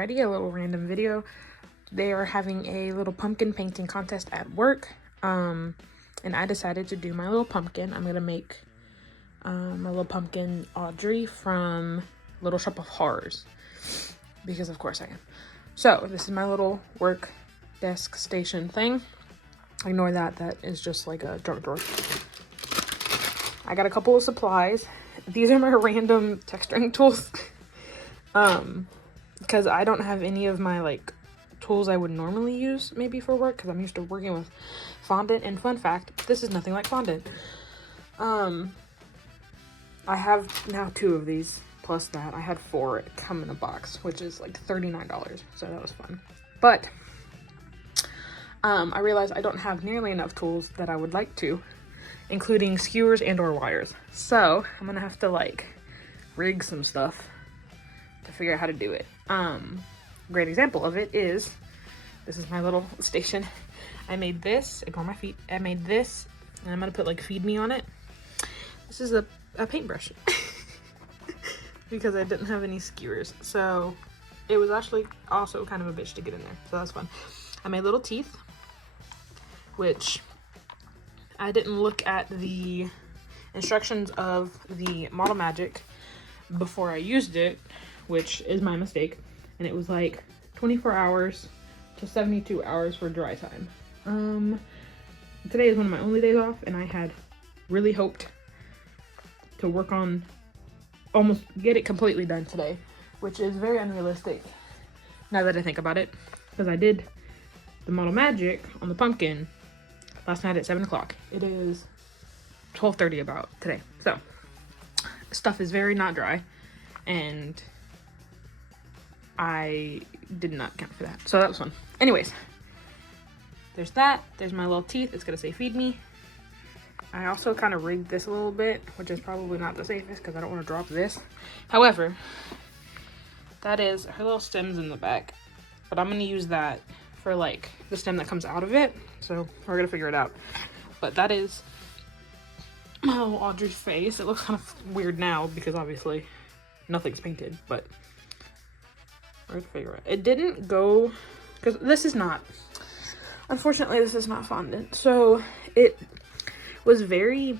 already, a little random video. They are having a little pumpkin painting contest at work. And I decided to do my little pumpkin. I'm gonna make my little pumpkin Audrey from Little Shop of Horrors, because of course I am. So this is my little work desk station thing. Ignore that, that is just like a junk drawer. I got a couple of supplies. These are my random texturing tools. Because I don't have any of my like tools I would normally use maybe for work, because I'm used to working with fondant. And fun fact, this is nothing like fondant. I have now 2 of these, plus that I had 4 come in a box, which is like $39, so that was fun. But I realized I don't have nearly enough tools that I would like to, including skewers and or wires. So I'm gonna have to like rig some stuff to figure out how to do it. Great example of it is, this is my little station. I made this, ignore my feet, I made this, and I'm gonna put like Feed Me on it. This is a paintbrush because I didn't have any skewers, so it was actually also kind of a bitch to get in there, so that's fun. I made little teeth, which I didn't look at the instructions of the Model Magic before I used it, which is my mistake, and it was like 24 hours to 72 hours for dry time. Today is one of my only days off, and I had really hoped to work on almost get it completely done today, which is very unrealistic now that I think about it, because I did the Model Magic on the pumpkin last night at 7 o'clock. It is 12:30 about today, so stuff is very not dry, and I did not count for that, so that was fun. Anyways, there's that. There's my little teeth. It's gonna say Feed Me. I also kind of rigged this a little bit, which is probably not the safest because I don't want to drop this. However, that is her little stems in the back, but I'm going to use that for like the stem that comes out of it, so we're going to figure it out. But that is my little Audrey face. It looks kind of weird now because obviously nothing's painted, but we're going to figure it out. It didn't go, because this is not, unfortunately this is not fondant, so it was very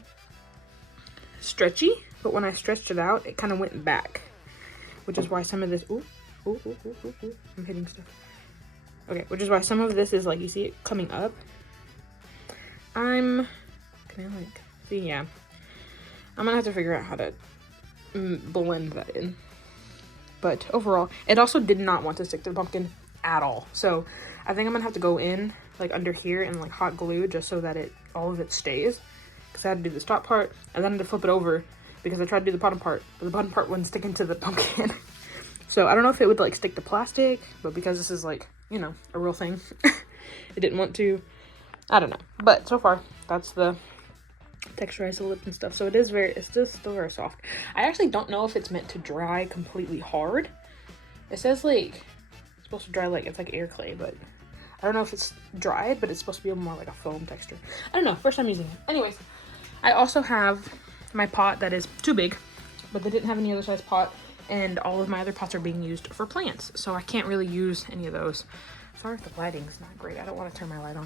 stretchy, but when I stretched it out, it kind of went back, which is why some of this, I'm hitting stuff. Okay, which is why some of this is like, you see it coming up. Can I like, see, yeah. I'm gonna have to figure out how to blend that in. But overall, it also did not want to stick to the pumpkin at all. So I think I'm gonna have to go in like under here and like hot glue just so that all of it stays. Because I had to do this top part and then I had to flip it over because I tried to do the bottom part, but the bottom part wouldn't stick into the pumpkin. So I don't know if it would like stick to plastic, but because this is like, you know, a real thing, it didn't want to. I don't know. But so far, that's the texturized the lip and stuff. So it's just still very soft. I actually don't know if it's meant to dry completely hard. It says like it's supposed to dry like it's like air clay, but I don't know if it's dried, but it's supposed to be more like a foam texture. I don't know, first time using it. Anyways, I also have my pot that is too big, but they didn't have any other size pot, and all of my other pots are being used for plants, so I can't really use any of those. Sorry if the lighting's not great. I don't want to turn my light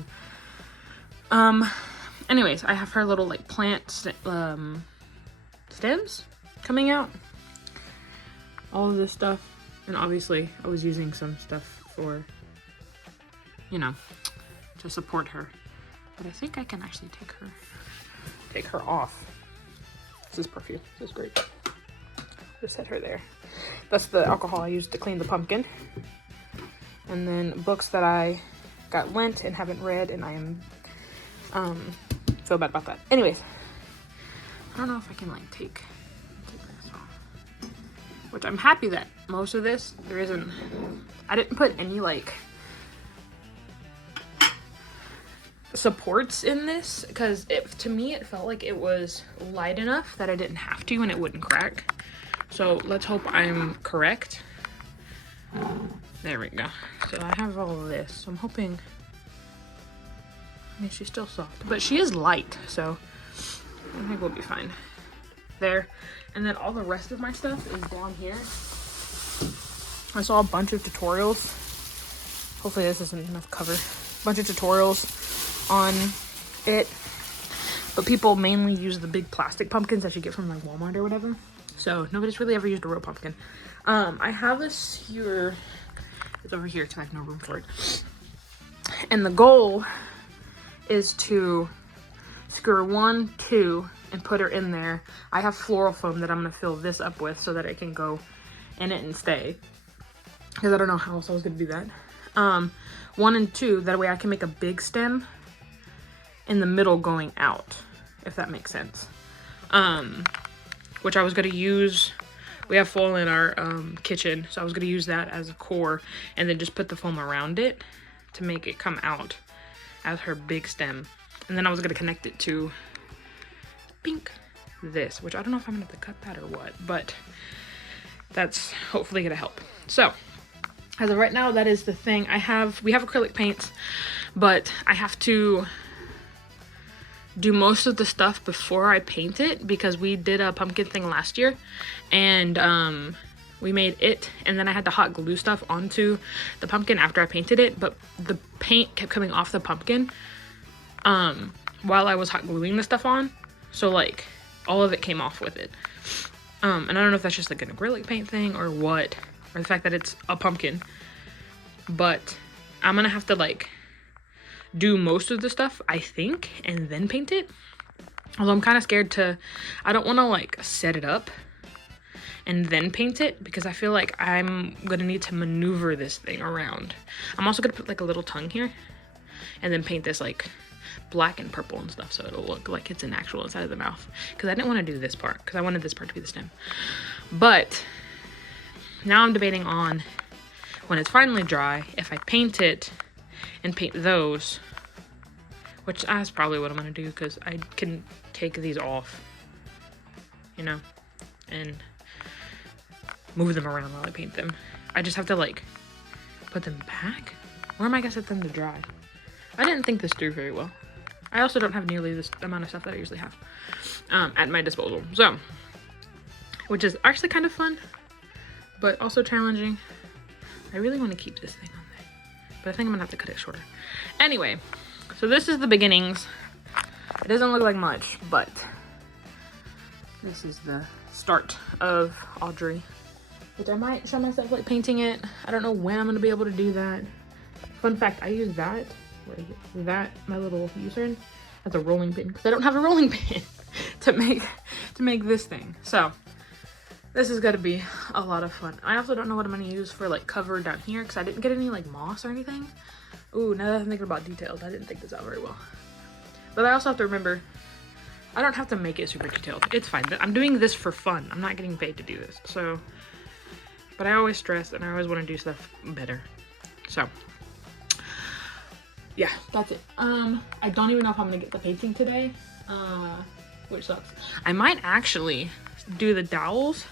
on. Anyways, I have her little like plant stems coming out. All of this stuff, and obviously I was using some stuff for, you know, to support her. But I think I can actually take her off. This is perfume. This is great. Just set her there. That's the alcohol I used to clean the pumpkin. And then books that I got lent and haven't read, and I am feel bad about that. Anyways, I don't know if I can like take this off. Which I'm happy that most of this I didn't put any like supports in this, because to me it felt like it was light enough that I didn't have to and it wouldn't crack. So let's hope I'm correct. There we go. So I have all of this, so I'm hoping, I mean, she's still soft, but she is light, so I think we'll be fine there. And then all the rest of my stuff is down here. I saw a bunch of tutorials. Hopefully this isn't enough cover. A bunch of tutorials on it. But people mainly use the big plastic pumpkins that you get from like Walmart or whatever. So nobody's really ever used a real pumpkin. I have a skewer. It's over here because I have no room for it. And the goal is to skewer 1, 2, and put her in there. I have floral foam that I'm gonna fill this up with so that it can go in it and stay. Because I don't know how else I was gonna do that. 1 and 2, that way I can make a big stem in the middle going out, if that makes sense. Which I was gonna use, we have foil in our kitchen, so I was gonna use that as a core and then just put the foam around it to make it come out as her big stem. And then I was gonna connect it to pink this, which I don't know if I'm gonna have to cut that or what, but that's hopefully gonna help. So as of right now, that is the thing. We have acrylic paints, but I have to do most of the stuff before I paint it because we did a pumpkin thing last year and we made it and then I had to hot glue stuff onto the pumpkin after I painted it, but the paint kept coming off the pumpkin while I was hot gluing the stuff on, so like all of it came off with it. And I don't know if that's just like an acrylic paint thing or what, or the fact that it's a pumpkin, but I'm gonna have to like do most of the stuff, I think, and then paint it. Although I'm kind of scared to, I don't want to like set it up and then paint it because I feel like I'm gonna need to maneuver this thing around. I'm also gonna put like a little tongue here and then paint this like black and purple and stuff so it'll look like it's an actual inside of the mouth, because I didn't want to do this part because I wanted this part to be the stem. But now I'm debating on when it's finally dry if I paint it and paint those, which that's probably what I'm gonna do because I can take these off, you know, and move them around while I paint them. I just have to like put them back. Where am I gonna set them to dry? I didn't think this through very well. I also don't have nearly this amount of stuff that I usually have at my disposal, so, which is actually kind of fun, but also challenging. I really want to keep this thing on there, but I think I'm gonna have to cut it shorter. Anyway, so this is the beginnings. It doesn't look like much, but this is the start of Audrey, which I might show myself like painting it. I don't know when I'm gonna be able to do that. Fun fact, I use that, my little U-turn, as a rolling pin because I don't have a rolling pin to make this thing. So this is gonna be a lot of fun. I also don't know what I'm gonna use for like cover down here because I didn't get any like moss or anything. Ooh, now that I'm thinking about details, I didn't think this out very well. But I also have to remember, I don't have to make it super detailed. It's fine. I'm doing this for fun. I'm not getting paid to do this. So, but I always stress and I always want to do stuff better. So, yeah, that's it. I don't even know if I'm gonna get the painting today, which sucks. I might actually do the dowels.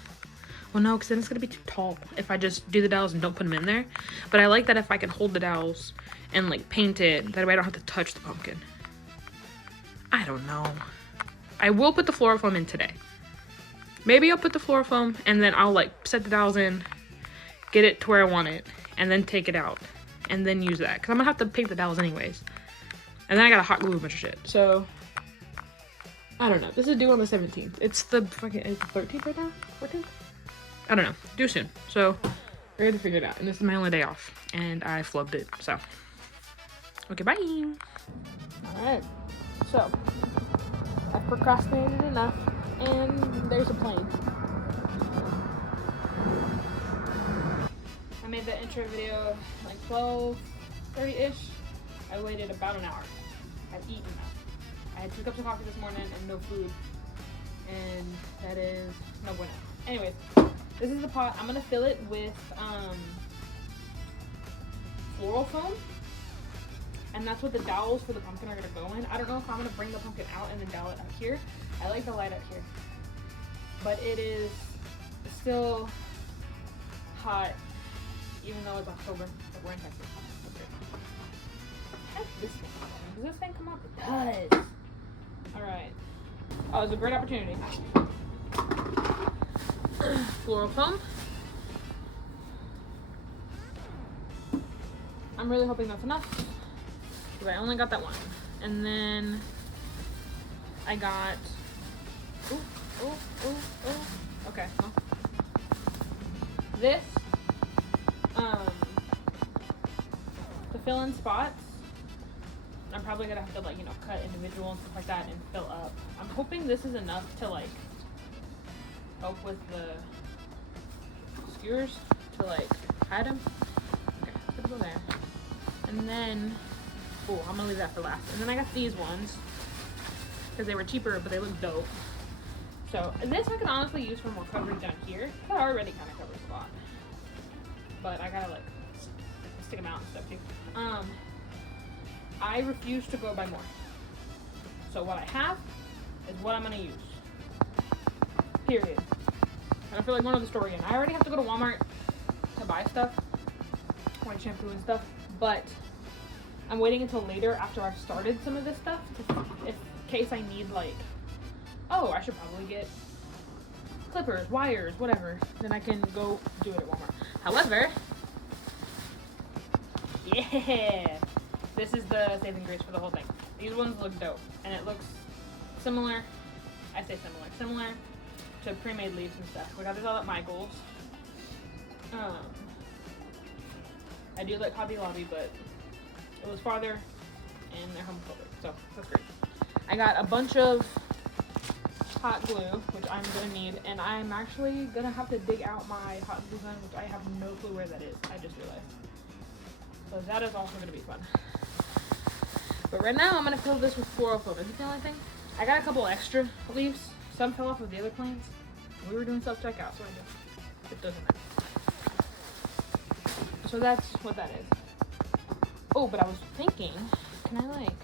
Well, no, because then it's gonna be too tall if I just do the dowels and don't put them in there. But I like that if I can hold the dowels and like paint it, that way I don't have to touch the pumpkin. I don't know. I will put the floral foam in today. Maybe I'll put the floral foam and then I'll like set the dowels in, get it to where I want it, and then take it out and then use that, because I'm gonna have to paint the dowels anyways. And then I gotta hot glue a bunch of shit. So I don't know. This is due on the 17th. It's the fucking, it's the 13th right now? 14th? I don't know. Due soon. So we're gonna figure it out. And this is my only day off. And I flubbed it. So okay, bye. Alright. So I've procrastinated enough. And there's a plane. I made that intro video like 12:30-ish. I waited about an hour. I've eaten now. I had 2 cups of coffee this morning and no food. And that is no bueno. Anyways, this is the pot. I'm gonna fill it with floral foam. And that's what the dowels for the pumpkin are gonna go in. I don't know if I'm gonna bring the pumpkin out and then dowel it out here. I like the light out here. But it is still hot, even though it's October. But we're in Texas. How does this thing come up? Does this thing come up? It does. Alright. Oh, it's a great opportunity. Floral foam. I'm really hoping that's enough, because I only got that one. And then I got, okay, well, this, to fill in spots. I'm probably gonna have to, like, you know, cut individual and stuff like that and fill up. I'm hoping this is enough to, like, help with the skewers to, like, hide them. Okay, put them there. And then, I'm gonna leave that for last. And then I got these ones because they were cheaper, but they look dope. So, and this I can honestly use for more coverage down here. That already kind of covers a lot, but I gotta, like, stick them out and stuff too. I refuse to go buy more. So what I have is what I'm gonna use. Period. I don't feel like going to the store again. I already have to go to Walmart to buy stuff, like shampoo and stuff, but I'm waiting until later after I've started some of this stuff in case I need, like, oh, I should probably get clippers, wires, whatever. Then I can go do it at Walmart. However, yeah, this is the saving grace for the whole thing. These ones look dope, and it looks similar. I say similar to pre-made leaves and stuff. We got this all at Michael's. I do like Hobby Lobby, but it was farther, and they're homophobic, so that's great. I got a bunch of hot glue, which I'm gonna need, and I'm actually gonna have to dig out my hot glue gun, which I have no clue where that is. I just realized. So that is also gonna be fun. But right now, I'm gonna fill this with floral foam. Is it the only thing? I got a couple extra leaves. Some fell off of the other plants. We were doing self-checkout, so it doesn't matter. So that's what that is. Oh, but I was thinking, can I, like,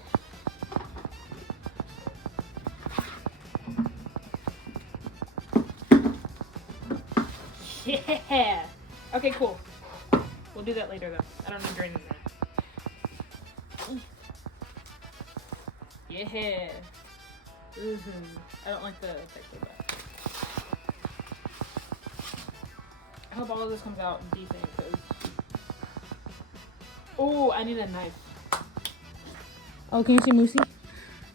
yeah. Okay, cool. We'll do that later, though. I don't need green in there. Yeah. I don't like the texture of that. I hope all of this comes out decent, because... Oh, I need a knife. Oh, can you see Moosey?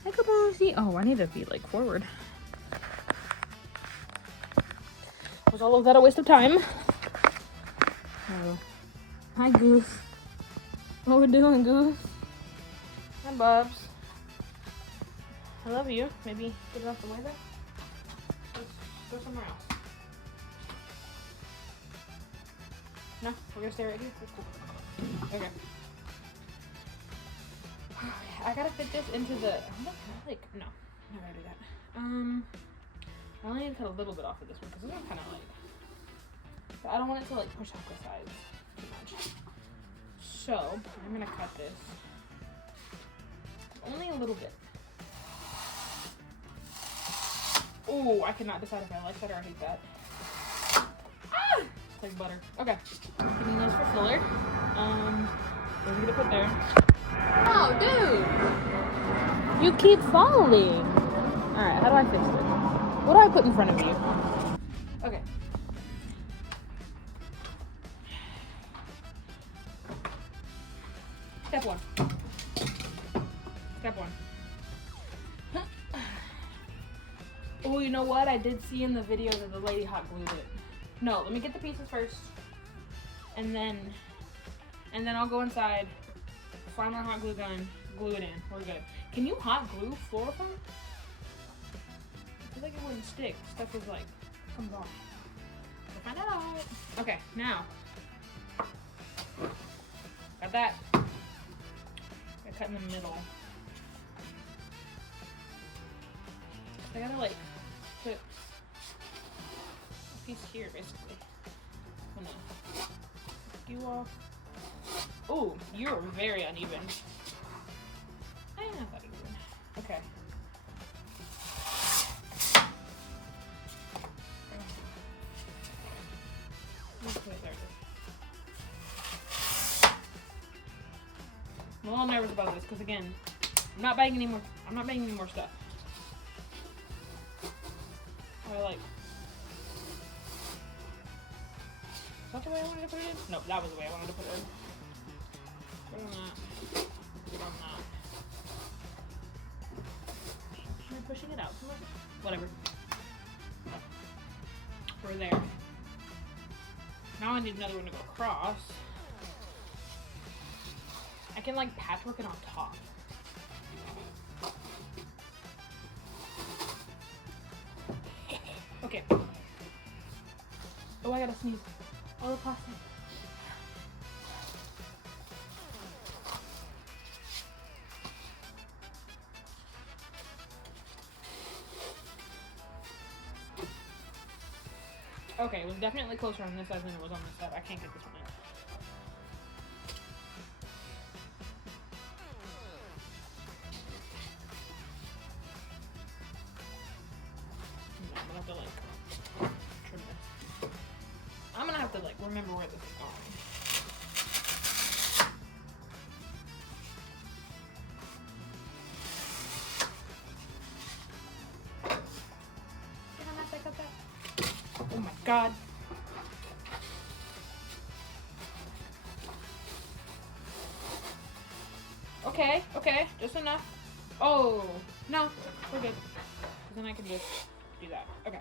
Hi, come on, Moosey. Oh, I need to be, like, forward. Was all of that a waste of time? Oh. Hi, Goof. What we're doing, Goof? Hi, Bubs. I love you. Maybe get it off the way there? Let's go somewhere else. No? We're gonna stay right here? That's cool. Okay. I gotta fit this into the... No, I'm not gonna do that. I only need to cut a little bit off of this one, because this one's kind of like... But I don't want it to, like, push out the sides too much. So, I'm gonna cut this. Only a little bit. Oh, I cannot decide if I like that or I hate that. Ah! It's like butter. Okay. Getting those for filler. What are we gonna put there? Oh, dude! You keep falling! Alright, how do I fix this? What do I put in front of you? Okay. Step one. Step one. Oh, you know what? I did see in the video that the lady hot glued it. No, let me get the pieces first. And then I'll go inside, find my hot glue gun, glue it in. We're good. Can you hot glue floral foam? I feel like it wouldn't stick. Stuff is like, comes off. We'll find out. Okay, now. Got that. I cut in the middle. I gotta like put a piece here basically. I'm gonna skew off. Oh, you're very uneven. I didn't know that even. Okay. I'm a little nervous about this because again, I'm not buying any more stuff. I like. Is that the way I wanted to put it in? No, that was the way I wanted to put it in. need another one to go across. I can like patchwork it on top. Okay. Oh, I gotta sneeze. All the plastic. Okay, it was definitely closer on this side than it was on this side. I can't get this one in. I'm gonna have to like trim this. I'm gonna have to like remember where this is going. Did I not pick up that? Oh my god. Okay, okay, just enough. Oh, no, we're good. Then I can just do that. Okay.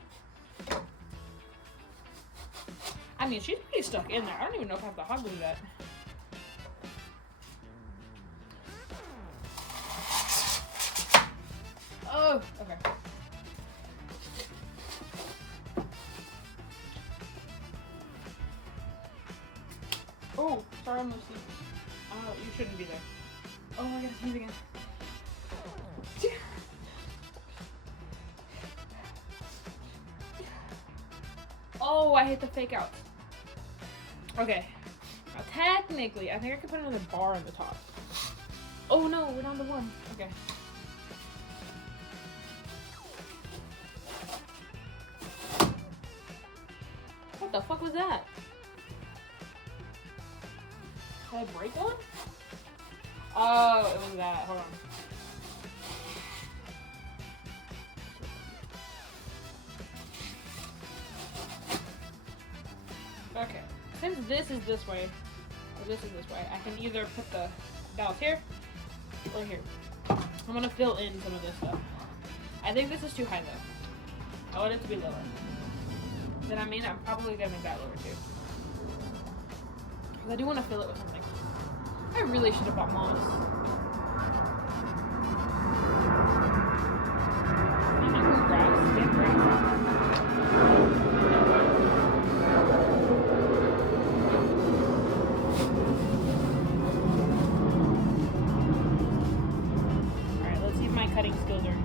I mean, she's pretty stuck in there. I don't even know if I have to hot glue that. Oh, okay. Oh, sorry, I'm Lucy. Oh, you shouldn't be there. Oh, I gotta sneeze again. Oh, I hate the fake outs. Okay. Now, technically, I think I could put another bar on the top. Oh no, we're down to one. Okay. What the fuck was that? Did I break one? Oh, it was that. Hold on. Okay. Since this is this way, or this is this way, I can either put the dowels here or here. I'm gonna fill in some of this stuff. I think this is too high though. I want it to be lower. Then I mean, I'm probably gonna make that lower too. Because I do want to fill it with something. I really should have bought moss. I'm not going grass. Get grass. Alright, let's see if my cutting skills are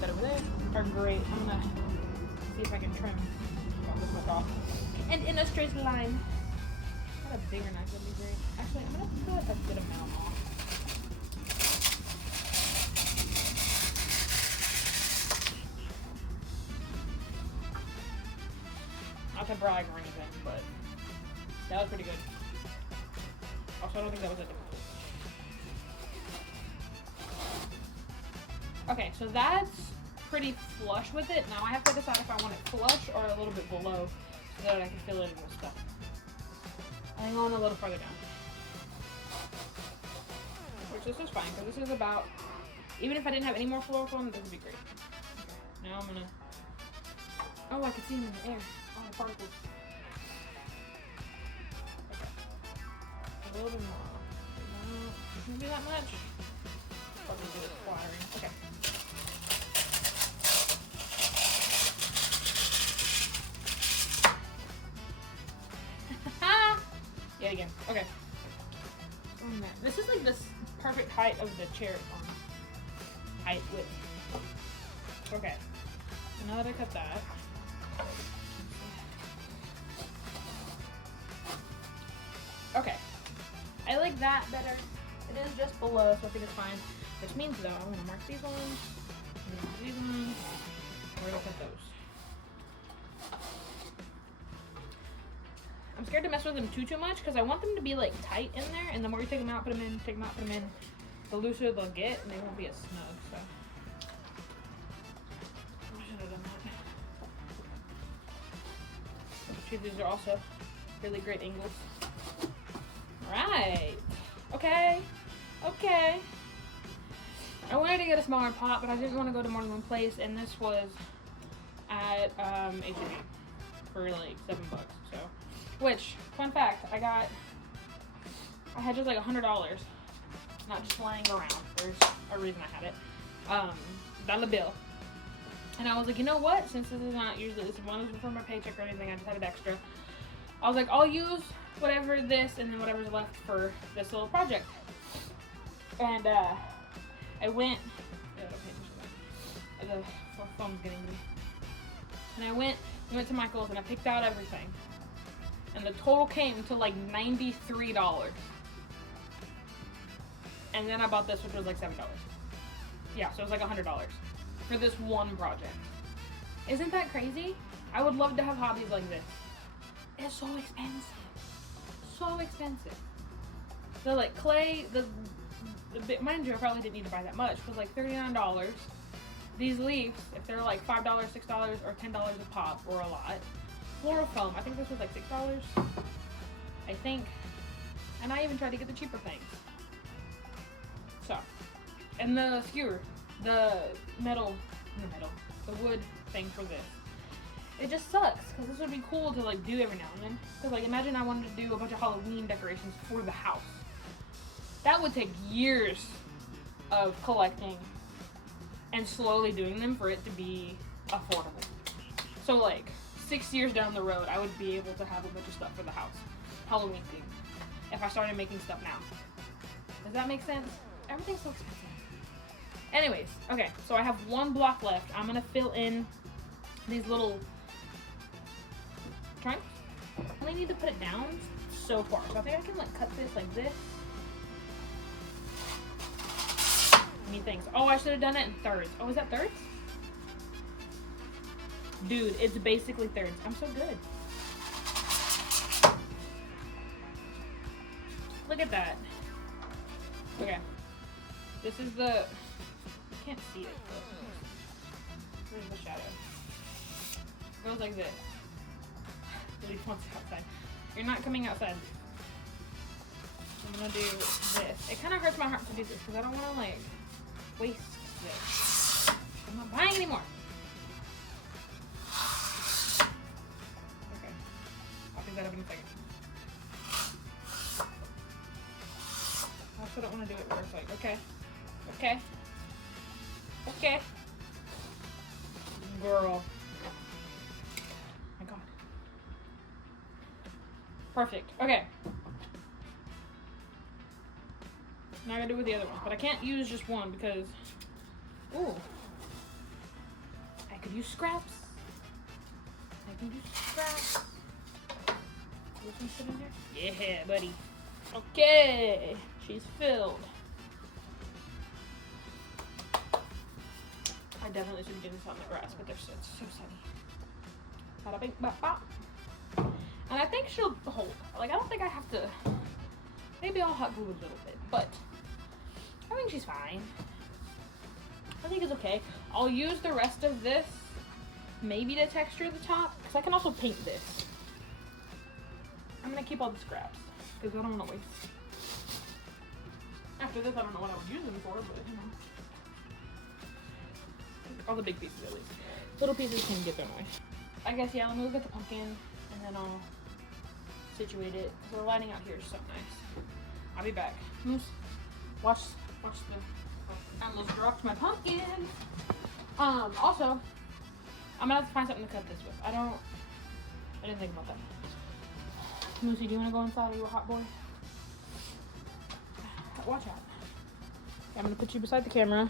better over there. Are great. I'm gonna see if I can trim this much off. And in a straight line. A bigger knife would be great. Actually, I'm gonna put a good amount off. Not to brag or anything, but that was pretty good. Also, I don't think that was that difficult. Okay, so that's pretty flush with it. Now I have to decide if I want it flush or a little bit below so that I can fill it in with stuff. I'm going a little farther down. Which this is fine, because this is about, even if I didn't have any more floor foam, this would be great. Okay, now I'm gonna, oh, I can see them in the air. Oh, the particles. Okay. A little bit more. Maybe that much? Probably do it splattering. Okay. Yet again. Okay. Oh man. This is like this perfect height of the chair arm. Height, width. Okay. So now that I cut that. Okay. I like that better. It is just below, so I think it's fine. Which means though, I'm gonna mark these ones. I'm gonna mark these ones. We're gonna cut those. I'm scared to mess with them too much because I want them to be like tight in there, and the more you take them out, put them in, take them out, put them in, the looser they'll get, and they won't be as snug. So I should have done that. See, these are also really great angles. All right. Okay. Okay. I wanted to get a smaller pot, but I didn't want to go to more than one place, and this was at H&E for like $7. So Which, fun fact, I had just like $100, not just laying around. There's a reason I had it. Dollar bill. And I was like, you know what? Since this is not usually, this wasn't for my paycheck or anything, I just had it extra. I was like, I'll use whatever this and then whatever's left for this little project. And I went, the phone's getting me. And I went to Michael's and I picked out everything. And the total came to like $93. And then I bought this, which was like $7. Yeah, so it was like $100 for this one project. Isn't that crazy? I would love to have hobbies like this. It's so expensive. So expensive. So like clay, mind you, I probably didn't need to buy that much, was like $39. These leaves, if they're like $5, $6, or $10 a pop, or a lot. Floral foam, I think this was like $6. I think. And I even tried to get the cheaper things. So, and the skewer, the wood thing for this. It just sucks, because this would be cool to like do every now and then. Because like imagine I wanted to do a bunch of Halloween decorations for the house. That would take years of collecting and slowly doing them for it to be affordable. So like 6 years down the road, I would be able to have a bunch of stuff for the house, Halloween themed, if I started making stuff now. Does that make sense? Everything's so expensive. Anyways, okay, so I have one block left. I'm gonna fill in these little trunks. I only need to put it down so far. So I think I can like cut this like this. Thanks. Oh, I should have done it in thirds. Oh, is that thirds? Dude, it's basically thirds. I'm so good. Look at that. Okay. This is the... I can't see it, but... Where's the shadow? It goes like this. The leaf wants outside. You're not coming outside. I'm gonna do this. It kind of hurts my heart to do this because I don't want to, like... waste this. I'm not buying anymore. Okay. I'll pick that up in a second. I also don't want to do it where it's like, okay. Okay. Okay. Girl. My God. Perfect. Okay. Now I gotta do it with the other one, but I can't use just one because, ooh, I could use scraps. I can use scraps. This one fit in there? Yeah, buddy. Okay, she's filled. I definitely should do this on the grass, but it's so sunny. Bada bing, bop, bop. And I think she'll hold. Like, I don't think I have to. Maybe I'll hot glue a little bit, but I think she's fine. I think it's okay. I'll use the rest of this maybe to texture the top, because I can also paint this. I'm gonna keep all the scraps because I don't want to waste. After this, I don't know what I would use them for, but you know, all the big pieces at least. Little pieces can get their way. I guess yeah. Let me look at the pumpkin and then I'll situate it. So the lighting out here is so nice. I'll be back. Moose, watch the. I almost dropped my pumpkin. Also, I'm gonna have to find something to cut this with. I didn't think about that. Moosey, do you want to go inside? Are you a hot boy? Watch out. I'm gonna put you beside the camera.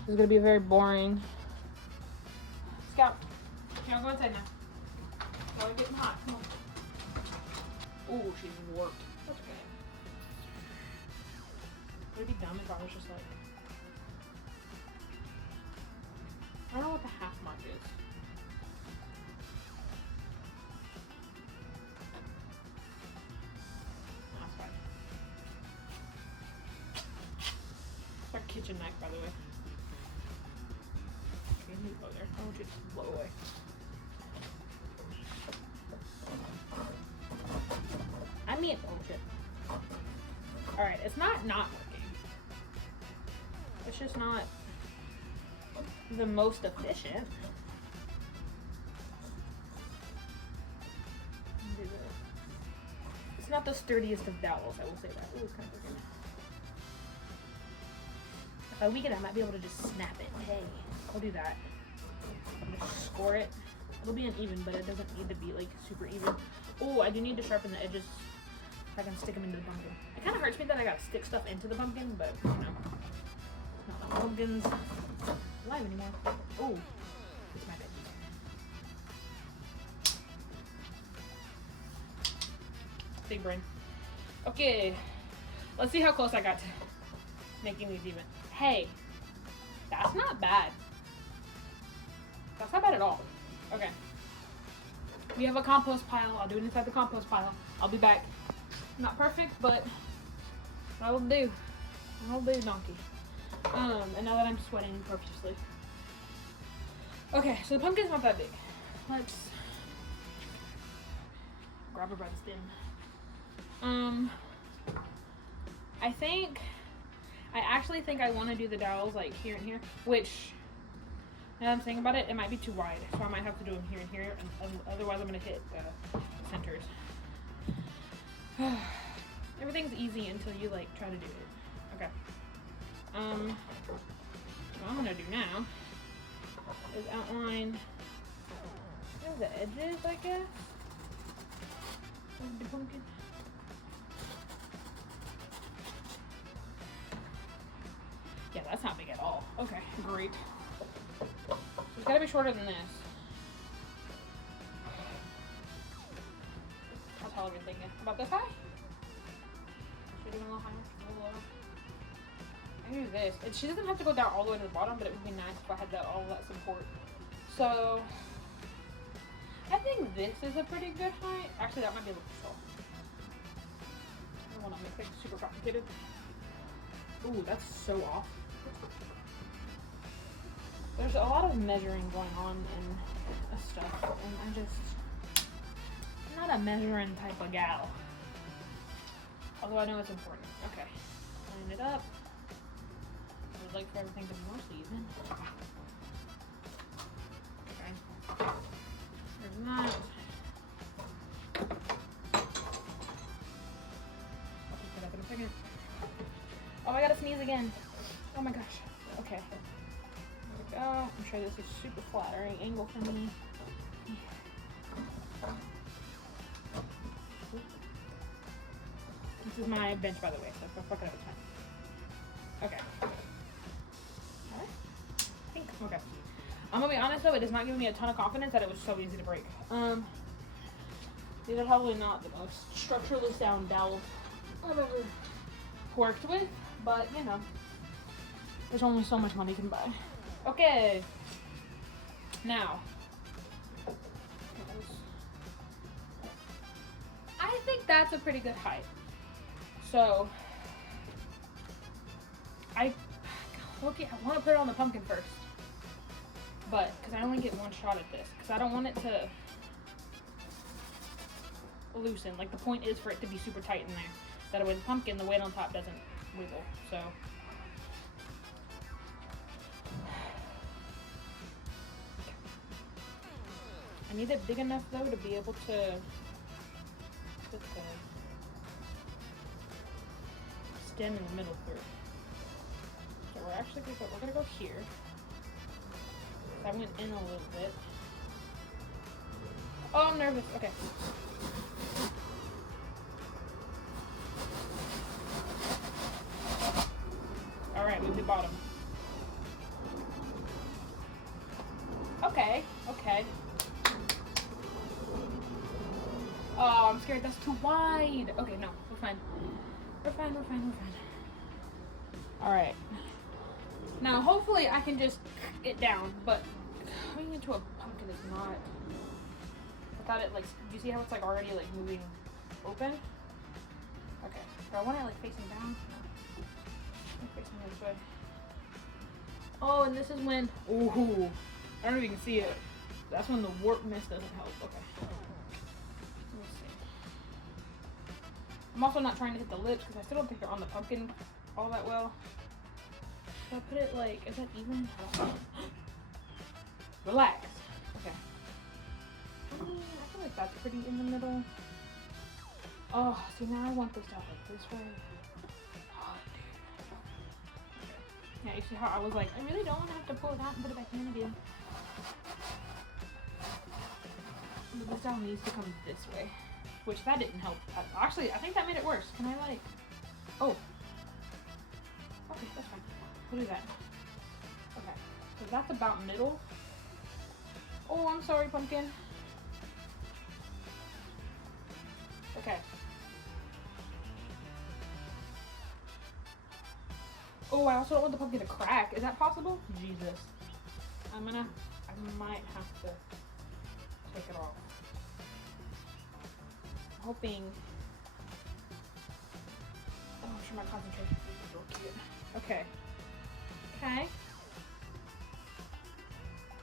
This is gonna be very boring. Scout, y'all go inside now. Y'all are getting hot. Come on. Ooh, she's warped. That's okay. Would it be dumb if I was just like, I don't know what the half mark is. That's fine. It's our kitchen knife, by the way. Okay, you go there. I want you to blow away. I mean, oh shit. Alright, it's not working. It's just not the most efficient. Do this. not the sturdiest of dowels, I will say that. Ooh, it's kind of weird. If I weaken it, I might be able to just snap it. Hey, I'll do that. Just score it. It'll be uneven, but it doesn't need to be like super even. Oh, I do need to sharpen the edges so I can stick them into the pumpkin. It kind of hurts me that I gotta stick stuff into the pumpkin, but you know, not the pumpkin's alive anymore. Oh, it's my bad. Big brain. Okay, let's see how close I got to making these even. Hey, that's not bad. That's not bad at all. Okay. We have a compost pile. I'll do it inside the compost pile. I'll be back. Not perfect, but that'll do. That'll do, donkey. And now that I'm sweating profusely. Okay, so the pumpkin's not that big. Let's grab her by the stem. I actually think I want to do the dowels like here and here, which, now that I'm thinking about it, it might be too wide, so I might have to do them here and here, and otherwise I'm going to hit the centers. Everything's easy until you like try to do it. Okay. What I'm going to do now is outline the edges, I guess, of the pumpkin. Yeah, that's not big at all. Okay, great. So it's gotta be shorter than this. How tall are we thinking? About this high? Should I do a little higher? A little lower? I can do this. She doesn't have to go down all the way to the bottom, but it would be nice if I had all that support. So I think this is a pretty good height. Actually, that might be a little short. I don't want to make things super complicated. Ooh, that's so off. There's a lot of measuring going on and stuff, and I'm not a measuring type of gal. Although I know it's important. Okay, line it up. I would like for everything to be mostly even. Okay, there's that. I'll pick that up in a second. Oh, I gotta sneeze again. Oh my gosh. Okay. There we go. I'm sure this is super flattering angle for me. This is my bench, by the way, so if I fuck it up, it's fine. Okay. Alright. I think, okay. I'm gonna be honest though, it is not giving me a ton of confidence that it was so easy to break. These are probably not the most structurally sound dowels I've ever worked with. But, you know, there's only so much money you can buy. Okay. Now. I think that's a pretty good height. So, I want to put it on the pumpkin first. But, because I only get one shot at this. Because I don't want it to loosen. Like, the point is for it to be super tight in there. That way the pumpkin, the weight on top doesn't wiggle, so. I need it big enough though to be able to put the stem in the middle through. So we're gonna go here. I went in a little bit. Oh, I'm nervous. Okay. Alright, move the bottom. Okay, okay. Oh, I'm scared that's too wide. Okay, no, we're fine. We're fine. Alright. Now, hopefully I can just it down, but coming into a pumpkin is not. I thought it, like, do you see how it's, like, already, like, moving open? Okay. Do I want it, like, facing down? No. Facing this way. Oh, and this is when, ooh, I don't know if you can see it. That's when the warp mist doesn't help. Okay. Let's see. I'm also not trying to hit the lips because I still don't think they're on the pumpkin all that well. So I put it like, is that even? Relax. Okay. I feel like that's pretty in the middle. Oh, see, now I want this to happen this way. Oh, dude. Yeah, you see how I was like, I really don't want to have to pull it out and put it back in again. But this down needs to come this way. Which, that didn't help. Actually, I think that made it worse. Can I, like... Oh. Okay, that's fine. We'll do that. Okay. So that's about middle. Oh, I'm sorry, pumpkin. Okay. Oh, I also don't want the pumpkin to crack. Is that possible? Jesus. I might have to take it off. I'm hoping. Oh, I'm sure my concentration is real cute. Okay. Okay.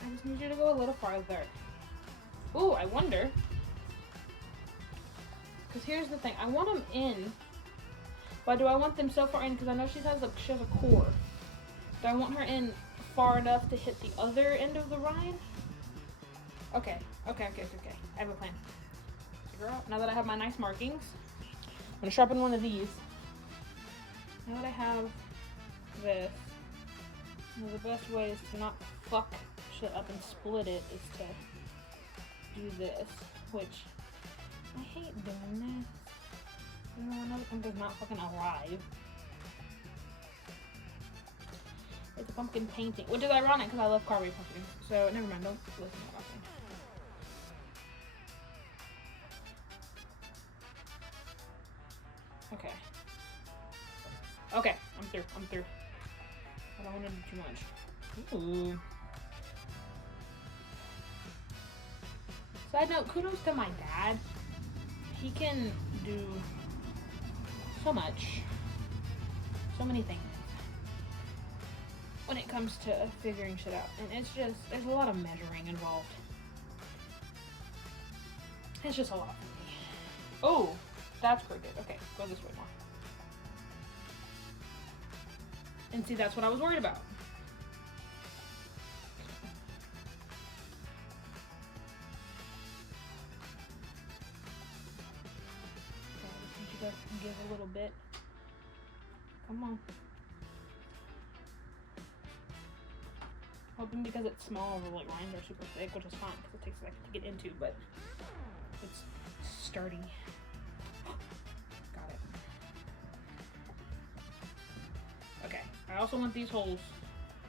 I just need you to go a little farther. Ooh, I wonder. Because here's the thing. I want them in. But do I want them so far in? Because I know she has a core. Do I want her in far enough to hit the other end of the rind? Okay. Okay. I have a plan. Now that I have my nice markings, I'm going to sharpen one of these. Now that I have this, the best way is to not fuck shit up and split it is to do this, which I hate doing this. You know, another pumpkin's not fucking alive. It's a pumpkin painting, which is ironic because I love carving pumpkins. So never mind, don't listen to what I'm saying. Okay. Okay, I'm through. I don't want to do too much. Ooh. Side note, kudos to my dad. He can do so much. So many things. When it comes to figuring shit out. And it's just, there's a lot of measuring involved. It's just a lot for me. Oh, that's crooked. Okay, go this way more. And see, that's what I was worried about. Okay, I just need you to give a little bit. Come on. Hoping because it's small, the like lines are super thick, which is fine because it takes a second to get into, but it's sturdy. Got it. Okay. I also want these holes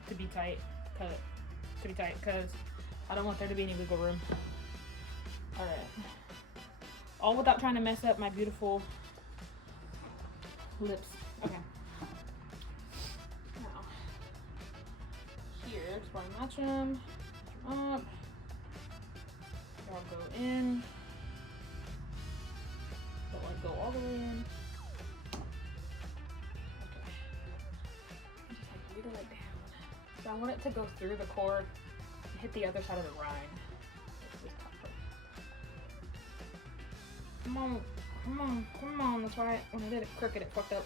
to be tight, because I don't want there to be any wiggle room. All right. All without trying to mess up my beautiful lips. Okay. Just want to match them up. Y'all go in. Don't let go all the way in. Okay. Just like wiggle it down. So I want it to go through the cord and hit the other side of the rind. Come on, come on, come on. That's why when I did it crooked, it fucked up.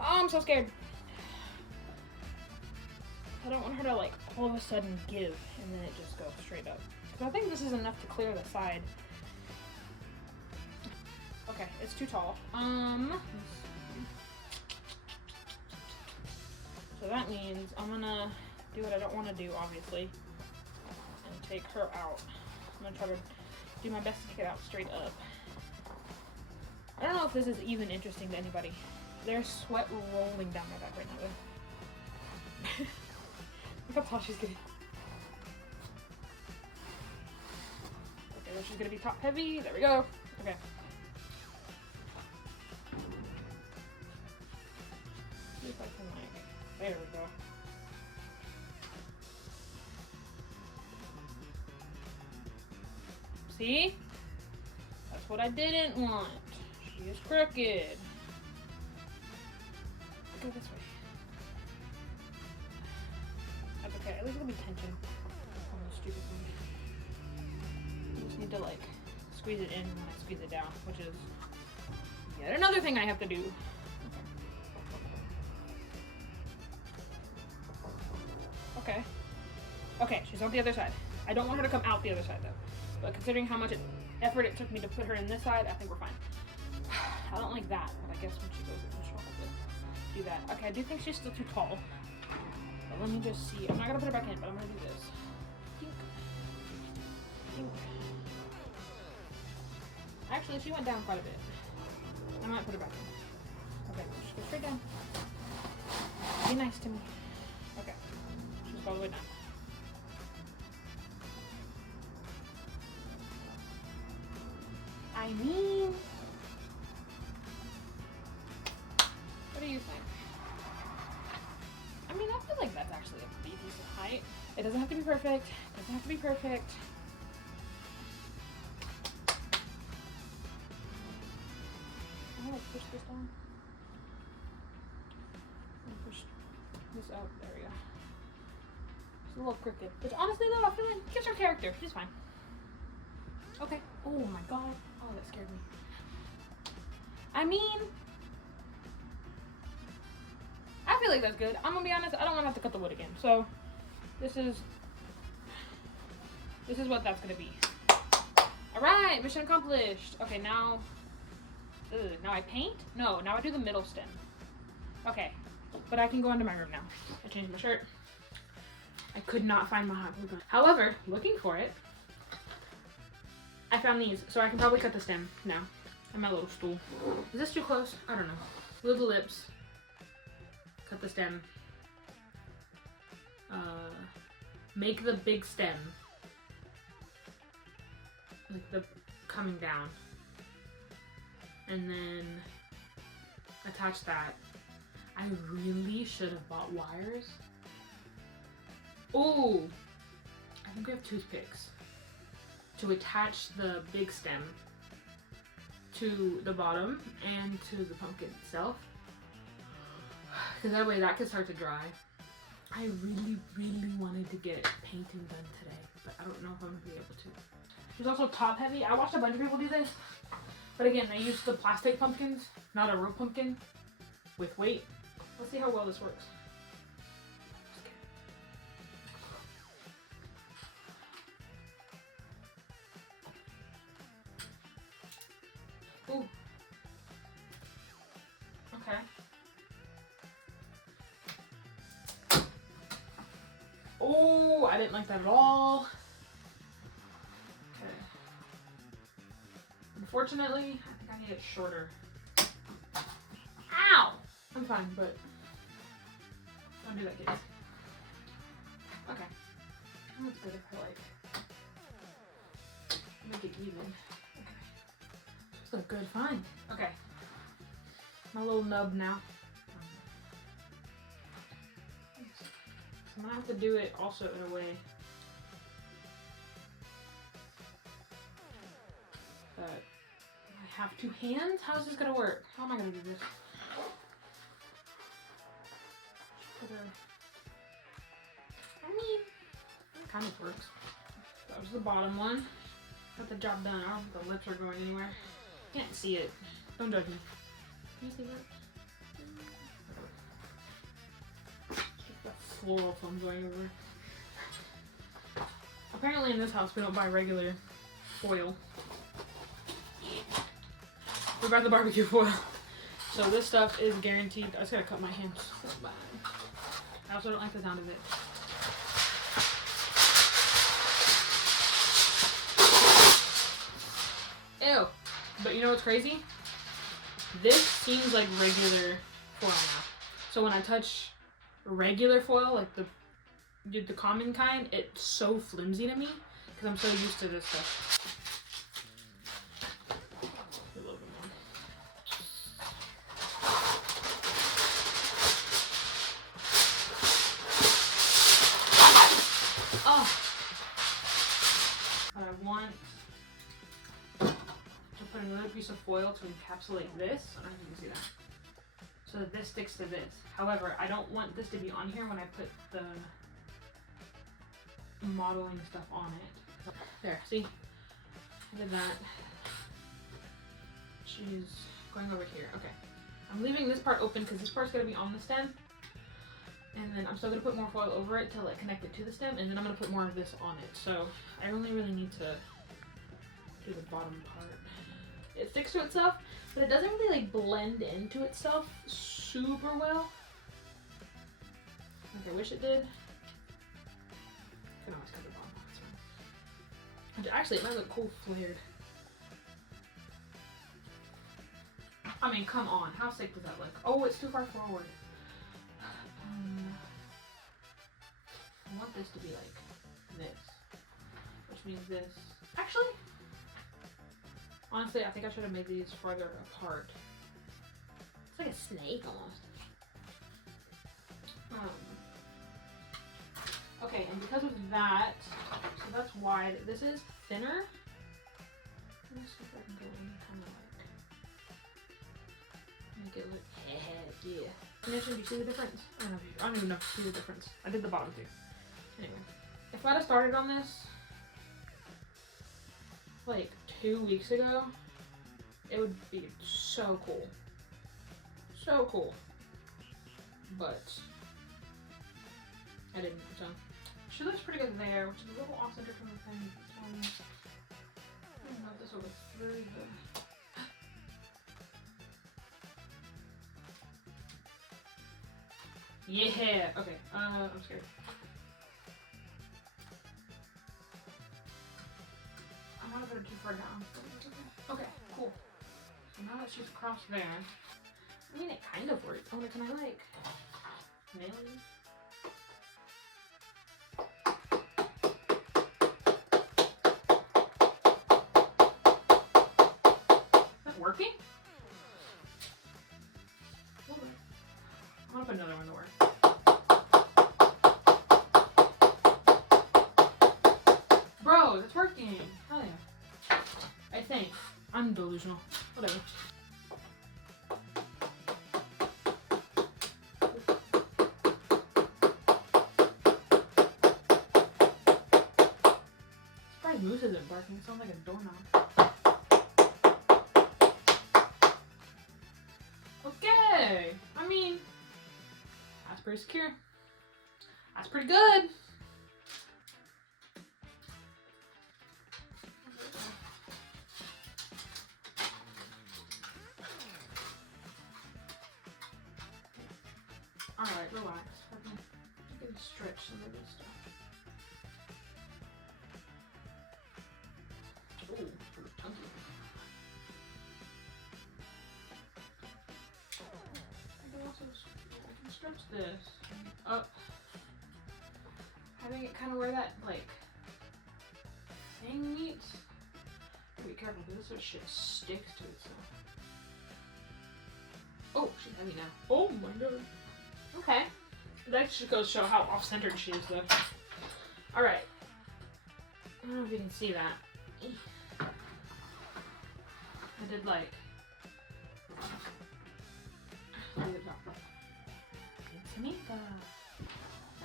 Oh, I'm so scared. I don't want her to like all of a sudden give and then it just goes straight up. Because I think this is enough to clear the side. Okay, it's too tall. So that means I'm gonna do what I don't want to do, obviously, and take her out. I'm gonna try to do my best to get it out straight up. I don't know if this is even interesting to anybody. There's sweat rolling down my back right now, though. Look how tall she's getting. Okay, well, she's gonna be top heavy. There we go. Okay. See if I can like. There we go. See? That's what I didn't want. She is crooked. Go this way. That's okay. At least it'll be tension on the stupid thing. You just need to like squeeze it in when I squeeze it down, which is yet another thing I have to do. Okay. Okay. Okay, she's on the other side. I don't want her to come out the other side though. But considering how much it effort it took me to put her in this side, I think we're fine. I don't like that, but I guess when she goes in, she'll have to do that. Okay, I do think she's still too tall. But let me just see. I'm not gonna put her back in, but I'm gonna do this. Tink. Tink. Actually, she went down quite a bit. I might put her back in. Okay, just go straight down. Be nice to me. Okay, she's all the way down. I mean, what do you think? I mean, I feel like that's actually a pretty decent height. It doesn't have to be perfect. It doesn't have to be perfect. I'm gonna push this down. And push this out. There we go. It's a little crooked. Which honestly though, I feel like it gives her character. She's fine. Okay. Oh my god. Oh, that scared me. I mean, I feel like that's good. I'm gonna be honest, I don't want to have to cut the wood again. So this is what that's gonna be. Alright, mission accomplished. Okay, now now I paint? No, now I do the middle stem. Okay. But I can go into my room now. I changed my shirt. I could not find my hot glue gun. However, looking for it, I found these, so I can probably cut the stem now. And my little stool. Is this too close? I don't know. Glue the lips. Cut the stem. Make the big stem. Like the coming down. And then attach that. I really should have bought wires. Oh! I think we have toothpicks. To attach the big stem to the bottom and to the pumpkin itself. Because that way that could start to dry. I really, really wanted to get painting done today, but I don't know if I'm going to be able to. It's also top heavy. I watched a bunch of people do this, but again, they use the plastic pumpkins, not a real pumpkin, with weight. Let's see how well this works. Ooh. Okay. Oh, I didn't like that at all. Okay. Unfortunately, I think I need it shorter. Ow! I'm fine, but don't do that, kids. Okay. That's good if I like make it even. Okay. Just look good, fine. Okay. My little nub now. I'm gonna have to do it also in a way that I have two hands. How's this gonna work? How am I gonna do this? I mean, it kind of works. That was the bottom one. Got the job done. I don't think the lips are going anywhere. Can't see it. Don't judge me. Can you see that? Floral foam going over. Apparently in this house we don't buy regular foil. We buy the barbecue foil. So this stuff is guaranteed. I just gotta cut my hands. I also don't like the sound of it. Ew. But you know what's crazy? This seems like regular foil now. So when I touch regular foil, like the common kind, it's so flimsy to me because I'm so used to this stuff. A little bit more. Oh, and I want to put another piece of foil to encapsulate this. I don't know if you can see that. So that this sticks to this. However, I don't want this to be on here when I put the modeling stuff on it. There, see? I did that. She's going over here. Okay. I'm leaving this part open because this part's going to be on the stem. And then I'm still going to put more foil over it to like connect it to the stem. And then I'm going to put more of this on it. So I only really need to do the bottom part. It sticks to itself, but it doesn't really like blend into itself super well. Like I wish it did. Can always cut the bottom off. Actually, it might look cool flared. I mean, come on. How sick does that look? Oh, it's too far forward. I want this to be like this, which means this. Actually, honestly, I think I should have made these farther apart. It's like a snake almost. Okay, and because of that, so that's wide. This is thinner. Let me see if I can go in kind of like make it look yeah. Connection, do you see the difference? I don't even know if you see the difference. I did the bottom too. Anyway, if I'd have started on this like 2 weeks ago, it would be so cool. So cool. But I didn't, so she looks pretty good there, which is a little off center from the thing. I don't know if this will look through the yeah, okay, I'm scared. I might have put it too far down. Okay, cool. So now that she's across there, I mean, it kind of worked. Oh, can I like nail it? Is that working? A little bit. I'm gonna put another one to work. Bro, that's working. Hell yeah. I think. I'm delusional. Whatever. Surprised Moose isn't barking. It sounds like a doorknob. Okay. I mean, that's pretty secure. That's pretty good. Alright, relax. I can stretch some of this stuff. Ooh, chunky. I can stretch this up. Having it kind of where that, like, thing meets. Be careful, because this shit sticks to itself. Oh, she's heavy now. Oh my god. Okay. That just goes to show how off-centered she is, though. Alright. I don't know if you can see that. I did, like... Samantha.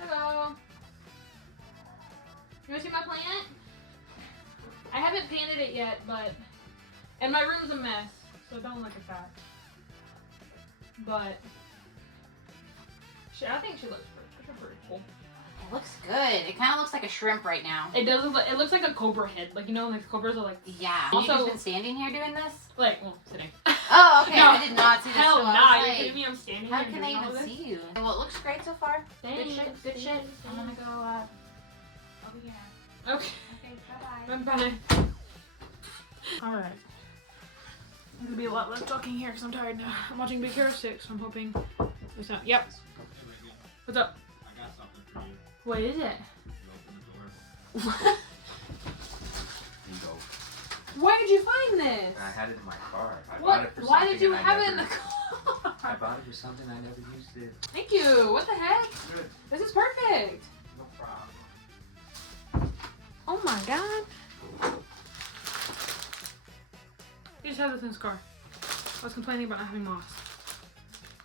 Hello. You wanna see my plant? I haven't painted it yet, but... And my room's a mess, so don't look at that. But... I think she looks pretty cool. It looks good. It kind of looks like a shrimp right now. It does. It looks like a cobra head. Like, you know, like cobras are like. Yeah. Also, you've just been standing here doing this? Like, well, sitting. Oh, okay. No, I did not see this. Hell so nah. like, You're kidding me? I'm standing how here. can doing they all even this? see you? Well, it looks great so far. Thanks, Good shit. Good shit. I'm gonna go over here. Okay. Okay. Bye bye. Bye. All right. There's gonna be a lot less talking here because I'm tired now. I'm watching Big Hero 6. I'm hoping it's not. Yep. What's up? I got something for you. What is it? You open the door. You go. Where did you find this? I had it in my car. I What? bought it for Why something did you and I have it never- in the car? I bought it for something I never used it. Thank you. What the heck? Good. This is perfect. No problem. Oh my god. He just has this in his car. I was complaining about not having moss.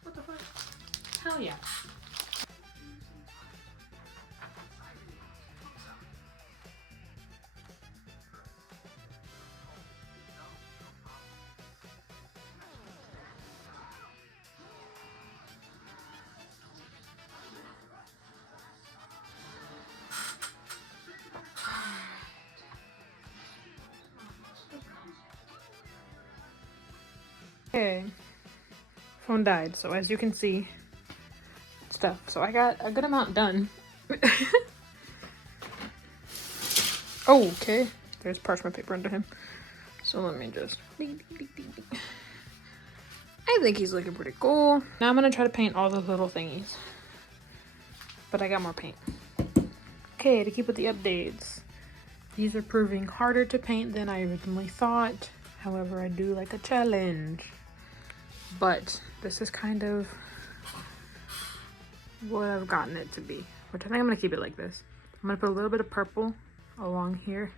What the fuck? Hell yeah. Okay. Phone died, so as you can see, stuff. So I got a good amount done. Oh, okay. There's parchment paper under him. So let me just... I think he's looking pretty cool. Now I'm gonna try to paint all those little thingies. But I got more paint. Okay, to keep with the updates. These are proving harder to paint than I originally thought. However, I do like a challenge. But this is kind of what I've gotten it to be. Which I think I'm gonna keep it like this. I'm gonna put a little bit of purple along here.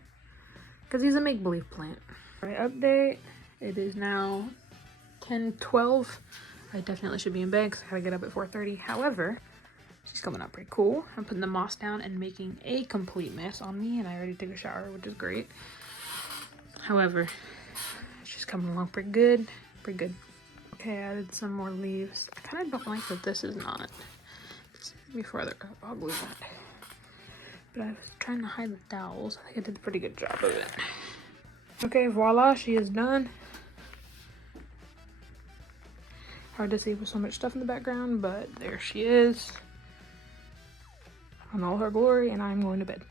Because he's a make-believe plant. Right, update. It is now 10:12. I definitely should be in bed because I gotta get up at 4:30. However, she's coming out pretty cool. I'm putting the moss down and making a complete mess on me, and I already took a shower, which is great. However, she's coming along pretty good. Pretty good. Okay, I added some more leaves. I kind of don't like that this is not. Before I'll glue that. But I was trying to hide the dowels. I think I did a pretty good job of it. Okay, voila, she is done. Hard to see with so much stuff in the background, but there she is. In all her glory, and I'm going to bed.